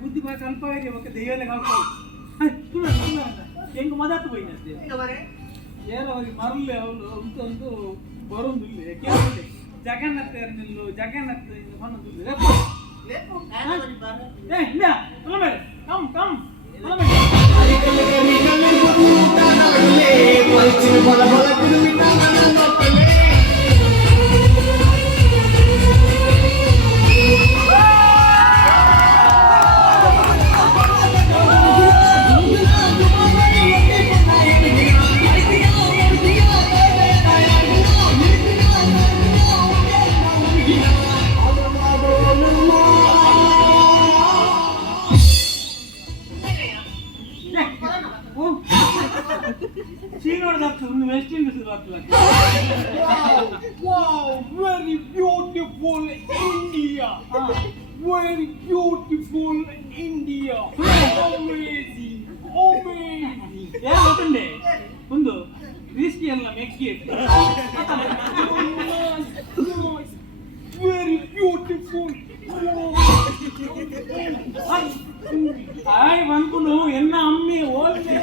ಬುದ್ಧಿ ಭಾಳ ಅಲ್ಪ ಇದೆ ಮತ್ತೆ ದೈವನೇ ಹೆಂಗ ಮದಾತು ಬೈನಂತೆ ಏರವಾಗಿ ಮರಲಿ ಅವಳು ಅಂತಂದು ಬರೋದಿಲ್ಲ ಕೇಳಿ ಜಗನ್ನಾಥ ನಿಲ್ಲು ಜಗನ್ನಾಥ ಬನ್ನೋದಿಲ್ಲ come come West Indies wow, very beautiful India. Very beautiful India. Amazing, amazing. ಯಾರು ಗೊತ್ತುಂಡೆ ಒಂದು ರೀಸ್ಕಿ ಅಲ್ಲ ಮೆಕ್ಕಿ very beautiful. ಹಾಯ್ ಬಂದ್ಕೊಂಡು ಎನ್ನ ಅಮ್ಮಿ ಓಲ್ಮೆ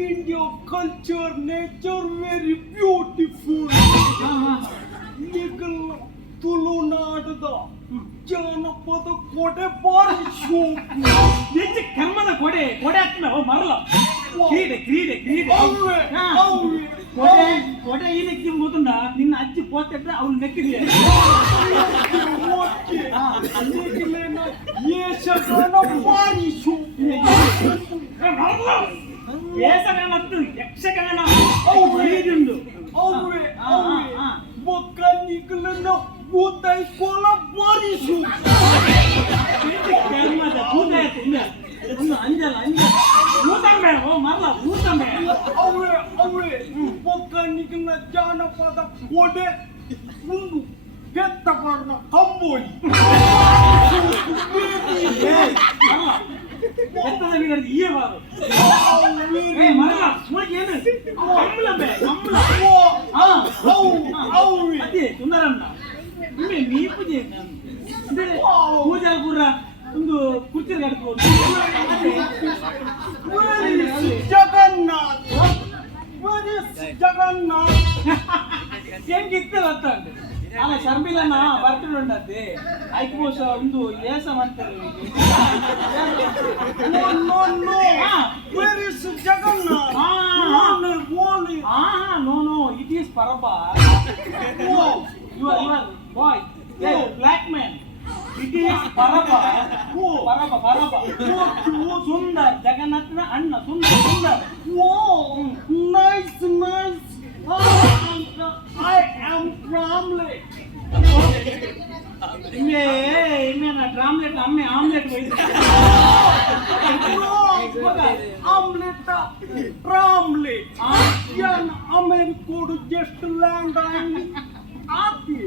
India culture, nature very beautiful. Legal ತುಳುನಾಡದ ಜನಪದ ಕೊಡೆ ಬಾರಿ ಶೋಕು ನಿಜ ಕರ್ಮದ ಕೊಡೆ ಹಾಕ್ತಿಲ್ಲ ಮರಲ್ಲ ಕ್ರೀಡೆ ಕ್ರೀಡೆ ಕ್ರೀಡೆ ಕೊಡೆ ಈ ನೆಕ್ಕಿ ಹೋಗುಂಡ ನಿನ್ನ ಅಜ್ಜಿ ಪೋತಿಟ್ರೆ ಅವ್ನು ನೆಕ್ಕಿದೆ ಬಾರಿ ಶೋಕು ಏಸಗಾನ ಯಕ್ಷಗಾನ ಉಂಡು ಮಕ್ಕಳಿಗಳನ್ನ ಕೂತಾಯಿ ಕೋಲ ಬಾರಿ ಶೋಕು ಒಂದು ಅಂಜಲ್ಲ ಊತಂಬೆ ಓ ಮರಲ ಊತಂಬೆ ಅವೇ ಮಕ್ಕಳಿಗಳನ್ನ ಜಾನಪದ ಕೊಡೆ ಒಂದು ಕೆತ್ತ ಬರ್ನ ಕಂಬೋಲಿ ಈ ಬಾರು ಮರಲ ಏನು ಕಂಬಳಂಬೆ ಕಂಬಳ ಅದೇ ಸುಂದರಣ್ಣ ನೀ ಪೂಜೆ ಪೂಜಾ ಪೂರ ಒಂದು ಕುರ್ಚಿ ಕಟ್ಬೋದು ಜಗನ್ನಾಥ್ ಜಗನ್ನಾಥ್ ಹೆಂಗಿತ್ತು ಗೊತ್ತಂತೆ ಅಲ್ಲ ಶರ್ಮಿಲನ ಬರ್ತಡೆ ಉಂಟಂತೆ ಐಕ್ಬೋಸ ಒಂದು ಏಸ ಮಾಡ್ತಾರೆ Jagannath no it is Paraba you are boy black man it is Paraba Sundar ಜಗನ್ನಾಥನ ಅಣ್ಣ Sundar nice I am Ramlet ಇನ್ನೇನ ಡ್ರಾಮ್ಲೆಟ್ ಅಮ್ಮೆ ಆಮ್ಲೆಟ್ ಆಮ್ಲೆಟ್ ರಾಮ್ಲೆಟ್ ಏನು ಅಮೆರಿಕೋಡು ಜಸ್ಟ್ ಲ್ಯಾಂಡ್ ಆಗಿ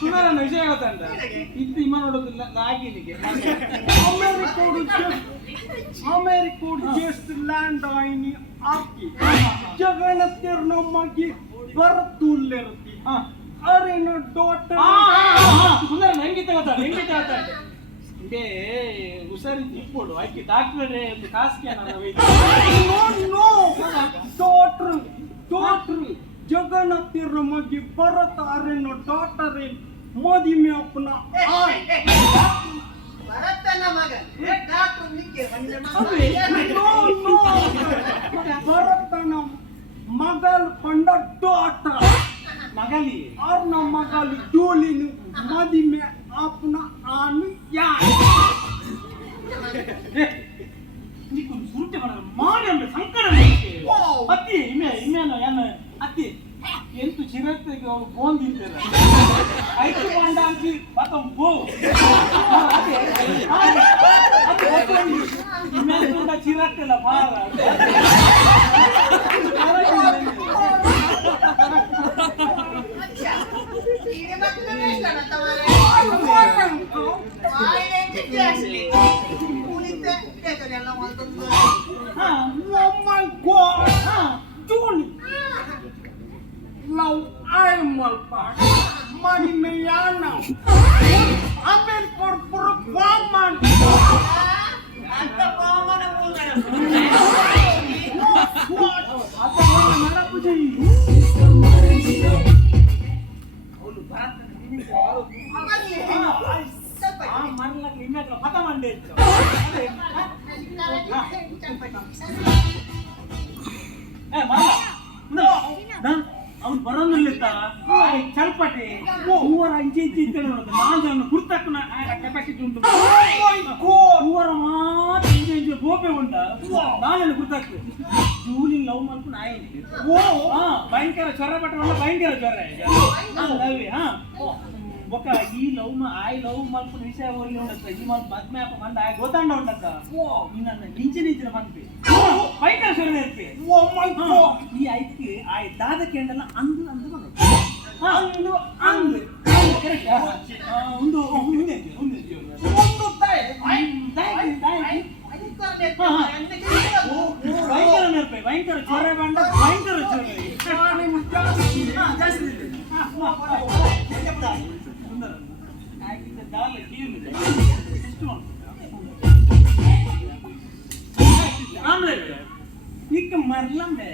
ಸುಮಾರನ್ನ ವಿಷಯ ಗೊತ್ತಂಡ ಇದು ಇಮ್ಮ ನೋಡೋದಿಲ್ಲ ಲಾಗಿನಿಗೆ ಅಮೆರಿಕೋಡು ಜಸ್ಟ್ ಲ್ಯಾಂಡ್ ಆಯ್ನಿ ಆಗಿ ಜಗನ್ನತ್ತರ ನಮಗೆ ಬರ್ತುಲ್ಲಿರ್ತಿ ಅರೇನ ಡಾಟರ್ ಸುಂದರ ಹೆಂಗಿತ್ತ ಗೊತ್ತಾಡ ಬೇ ಹುಷಾರಿ ತಿಕ್ಕೊಡು ಆಯ್ಕೆ ಡಾಕ್ಟರ್ ಒಂದು ಕಾಸ್ಕೆ ನೋ ಡಾಕ್ಟರ್ ಜಗನ್ನತ್ತರ ನಮಗೆ ಬರತ್ತ ಅರೇನ ಡಾಟರ್ ಮದಿಮೆ ಅಪ್ಪನ ಭರತನ ಮಗಲ್ ಪಂಡ ಡಾಟರ್ ಮಗಲಿ और ना मगाली डोली नु मदी में अपना आनु या निकुन सुरते बना माने हमरे संकट अति इमेनो यानो अति ಎಂತು ಚಿರತೆಗೆ ಅವರು ಫೋನ್ ತಿಂತಾರೆ ಐದು ಬಂಡಾಂಕಿ ಪತಂ ಬೋ ಅದೇ ಇನ್ನೊಂದು ಚಿರತೆಲ್ಲ ಬಾರ Oh my God! ಅವ್ನು ಬರೋದಿಲ್ಲ ಚಲ್ಪಟೆ ಹೂವರ ಇಂಚೆ ಇಂಚೆ ಇಂಚೆ ನೋಡುದು ನಾನು ಕುರ್ತಾಕ ಕೆಪಾಸಿಟಿ ಉಂಟು ಹೂವರ ಮಾತ್ರ ಇಂಚೆ ಇಂಚೆ ಗೋಪೆ ಉಂಟ ನಾನೇನು ಕುರ್ತಾಕು ಜೂಲಿ ಲವ್ ಮಾಡ್ಕೊಂಡು ಆಯ್ತು ಭಯಂಕರ ಜ್ವರ ಪಟ್ಟ ಭಯಂಕರ ಜ್ವರ ఒక ఈ లవ్ ఆయి లవ్ మల్పు విషయ ఓలి ఉండక ఈ మల్ మద్మే అప్ప మంద ఆయి గోతండ ఉండక నిన్న నించిన పంపి పైక సొర నేర్పి ఓ మై గాడ్ ఈ ఐకి ఆయి దాద కేండల అందు అందు అందు అందు కరెక్ట్ ఉండు ఉండు ఉండు తై భయంకర నేర్పి భయంకర చొర బండ భయంకర చొర ఇక మరలండే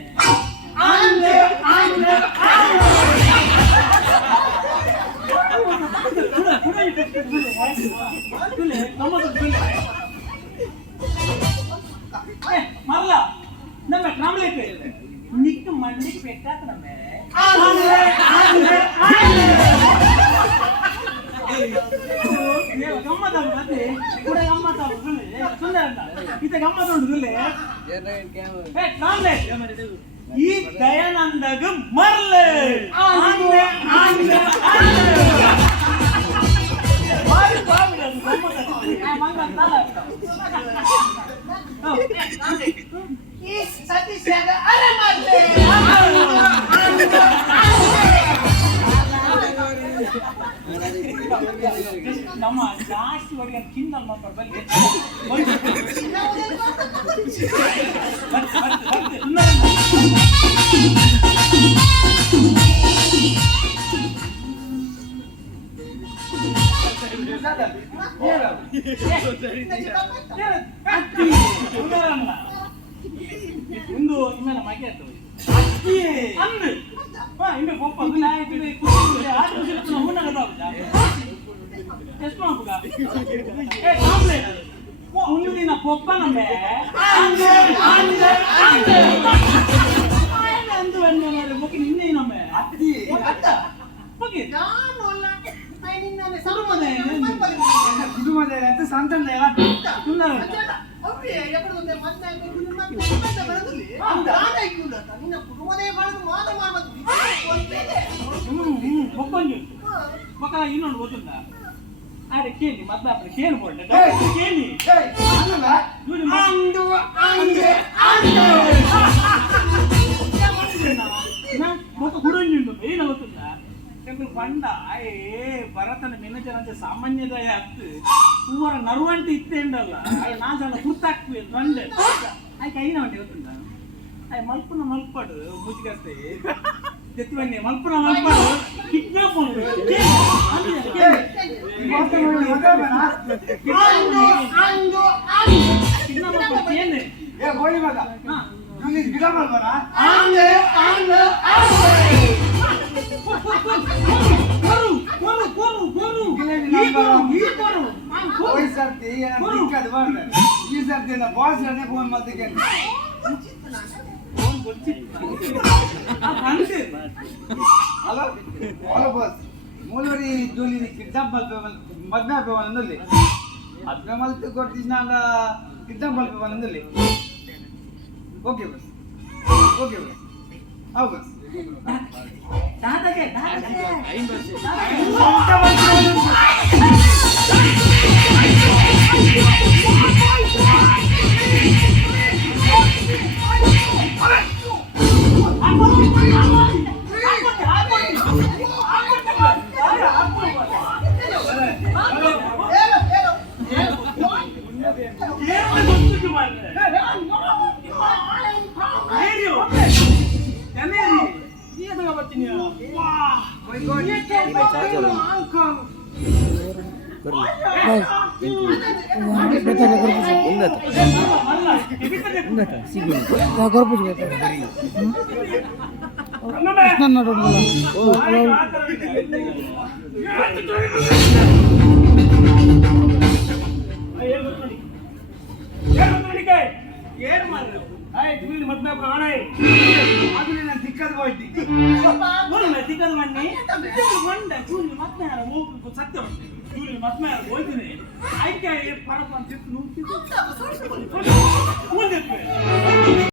మరలా నమ్మ రామలేపే నీకు మండికి పెట్టాక నమ్మే ಈ ದಯಾನಂದಗ ಮರ್ಲೆ ನಮ್ಮ ಜಾಸ್ತಿ ಹೊಡೆಯ ಕಿಂಡಲ್ ಮಾತ್ರ ಬಲ್ಲಿ ಇಂದು ಇಮೇಲೆ ಮಗೆ ಅಂದು ಇಂದು ಪಪ್ಪ ಮುಂದಿನ ಪೊಪ್ಪ ನಮ್ಮೆ ಅಂದು ಮುಖಿ ನಿನ್ನೆ ನಮ್ಮೆ కుటుంబం సంతం ಇನ್ನೊಂದು ಓದುಂದ ಅರೆ ಕೇಳಿ ಮತ್ತೆ ಅಪ್ಪ ಕೇಳ್ಬೋಡ್ಲೆ ಕೇಳಿ ಹುಡುಗಿಂಡು ಏನು ಗೊತ್ತುಂದ పండ ఏ భరతన మేనేజర్ అంటే సామాన్యద అత్తు ఊర నరువంటి ఇత్తేండల్ల అయ్య నా జన గుర్తాక్కు రండి అయ్య కైన వంటి ಗೊತ್ತುಂಟಾ అయ్య మల్పున మల్పడు ముజిగస్తే తెత్తువన్నీ మల్పున మల్పడు కిడ్నాప్ ఉండు కిడ్నాప్ ఏంది ఏ గోలి మగ నువ్వు గిడా మల్పరా ఆంగే ఆంగే ಮೂಲವರಿ ಜೋಲಿ ಕಿಡ್ನಾಪ್ ಮದ್ವೆ ಆಗ್ಬೇಕಂದಲ್ಲಿ ಮದ್ವೆ ಮಲ್ತು ಕೊಟ್ಟಿನ ಕಿಡ್ನಾಪ್ ಮಾಡ್ಬೇಕಂದಲ್ಲಿ ಓಕೆ ಬಸ್ ಓಕೆ ಬಸ್ ಹೌದು ಬಸ್ दादाके ಗೊರಪುಜ್ ಕೃಷ್ಣ ನೋಡೋಣ ಏನ್ ಮಾಡಿದ್ರು ಮತ್ತೆ ಪ್ರಾಣ ಅದನ್ನ ನಾನು ದಿಕ್ಕದ ಹೋಯ್ತಿ ತಿಕ್ಕದ ಮಣ್ಣಿ ಮಂಡ ಚೂಲಿ ಮತ್ತೆ ಯಾರ ಹೋಗ್ಬೇಕು ಸತ್ಯ ಚೂಲಿ ಮತ್ತೆ ಯಾರು ಹೋಯ್ತೀನಿ ಆಯ್ಕೆ ಪರಪ ಅಂತ ಮುಂದೆ